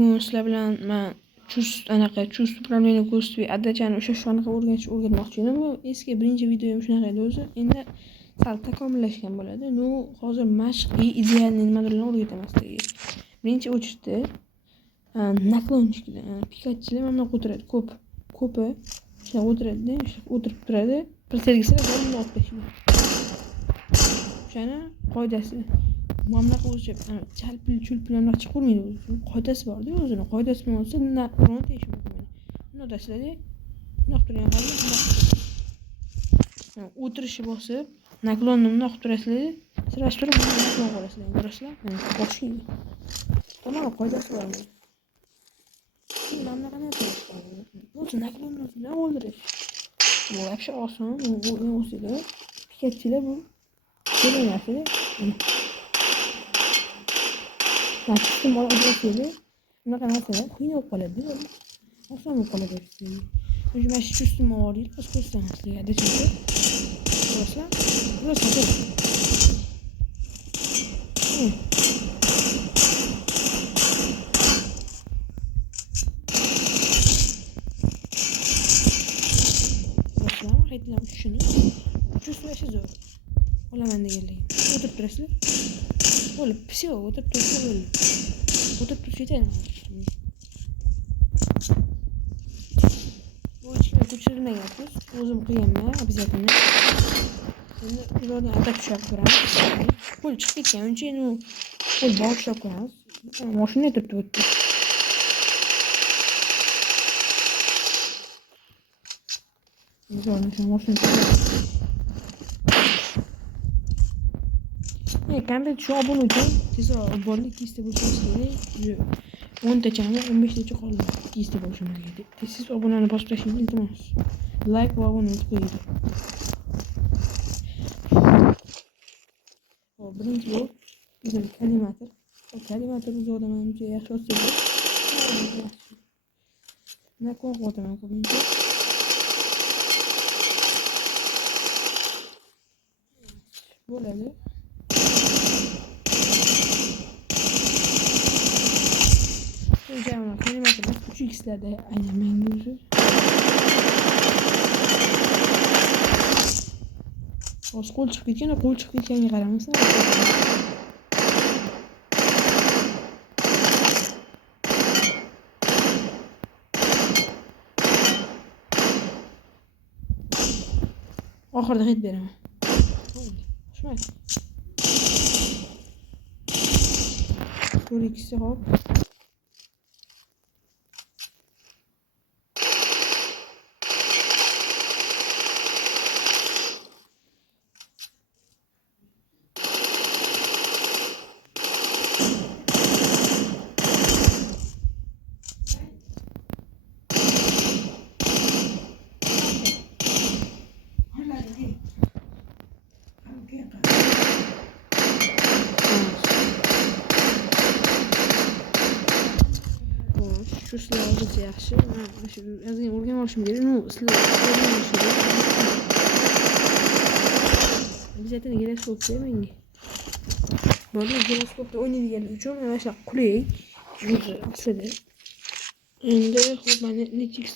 Bugun sizlar bilan men chust управление go'shtli adachani shunaqa o'rgatmoqchi edim. Bu eski birinchi videom shunaqa edi o'zi. Endi sal takomillashgan bo'ladi. Nu hozir mashq idealniy nimalarni o'rgataman sizlarga. Birinchi o'chirdi. Naklonchikda pikatchilar mana bunaqa o'tiradi. Ko'pi shunaqa o'tiradi, o'tirib turadi. Presergisilar bo'lib olib tashlaydi. O'shani qoidasi. Mana bunaqa o'zi chalpil anaqa chiqurmaydi o'zi. Qoidasi bor-da o'zini. Qoidasi bilan olsa biron tegish mumkin. Buni dastladi. Bunaqa turgan holda o'tirishi bosib, naklonni bunaqa turasizlar. Sirashtirib buni naklon qolasizlar. Ko'rasizlar? Mana boshlaydi. Tamam, qoidasi bor. Mana bunaqa narsa. O'zi naklonni bilan o'ldirish. Bu вообще oson. Bu o'sida pikatchilar bu kelinasida. Sistem o'rgatildi. Bunaqa narsalar qiyin bo'lib qoladi. Oson bo'lib qoladi. O'zi mana shu sistem o'rgatildi. Qo'shimcha sizlarga adashadi. Bo'lsa, bo'lsa. Haytlam shuni. Chushlashi zo'r. Olaman deganligim. O'tirib turasizlar. Bo'lib, все, o'tirib turasizlar bo'ldi. O'tirib turish yetadi. Bu ichkiga ko'chirilmagan tuz. O'zim qilganman, обязательно. Endi ulardan atab tushab ko'ramiz. Qo'l chiqib ketgan, uncha endi qo'l boshlab ko'ramiz. Mashina turibdi o'tdi. Zo'rni mashina. Qanday shu obuna uchun tezroq borlik kista bo'lsangiz kerak. 10 tachami 15 tacha qoldi. Kista bo'lishimiz kerak. Siz obunani bosib tashlaysiz, iltimos. Like va obuna qo'ying. Hop, birinchi bu bizim kalimator. Kalimator uzoqda menimcha yaxshi o'tadi. Nakon qo'taman ko'pincha. Bo'ladi. Hocam, kalimatlar 3x'larda aylanmaydi o'zi. Hozir qo'l chiqib ketganga qaramasin. Oxirida hid beraman. Xushmat. Ko'rikisi hop. Şu silahı yaxshi. Men shu yozgan o'rganib olishim kerak. Nu silah o'rganishim kerak. Обязательно giroskop menga. Bor-ku giroskopda o'ynaydiganlar uchun mana shu qulay. O'zi aslida. Endi xo'p mana Netflix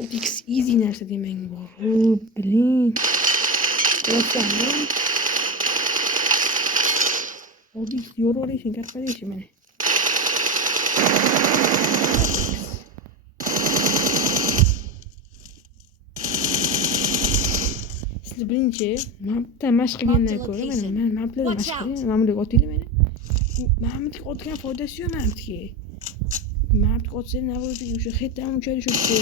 6x easy narsa demang bor. Bilin. Qo'ysanmi? 6x yo'rolishing, karpalishing mana. Birinchi mapda mashq qilgandan ko'ra men maplarda mashq qilgan, ma'murlik otaylik meni. Ma'murlik otgan foydasi yo'q ma'murlikga. Ma'murlik otsa nima bo'ladi? O'sha hiddan unchalik tushibdi.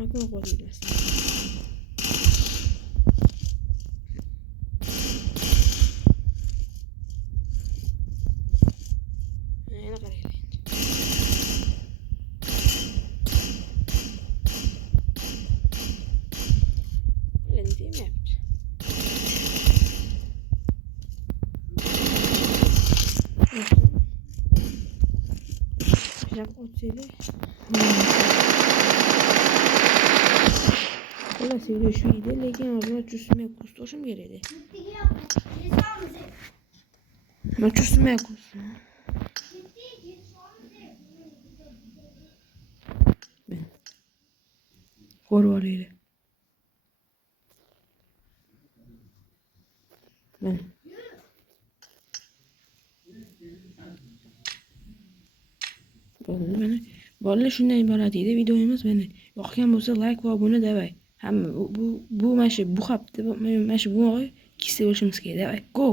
Makon qo'ydik. Otseli. xolasi video shu edi, lekin hozir men chusmay ko'rsatishim kerak edi. Men chusmay ko'rsatdim. Ko'rib olaylik. Mana. Mana bolalar shundan iborat edi videomiz. Mana yoqgan bo'lsa like va obuna davay. Hamma bu mana shu hafta mana shu bu oy ikkita bo'lishimiz kerak. Davay, go.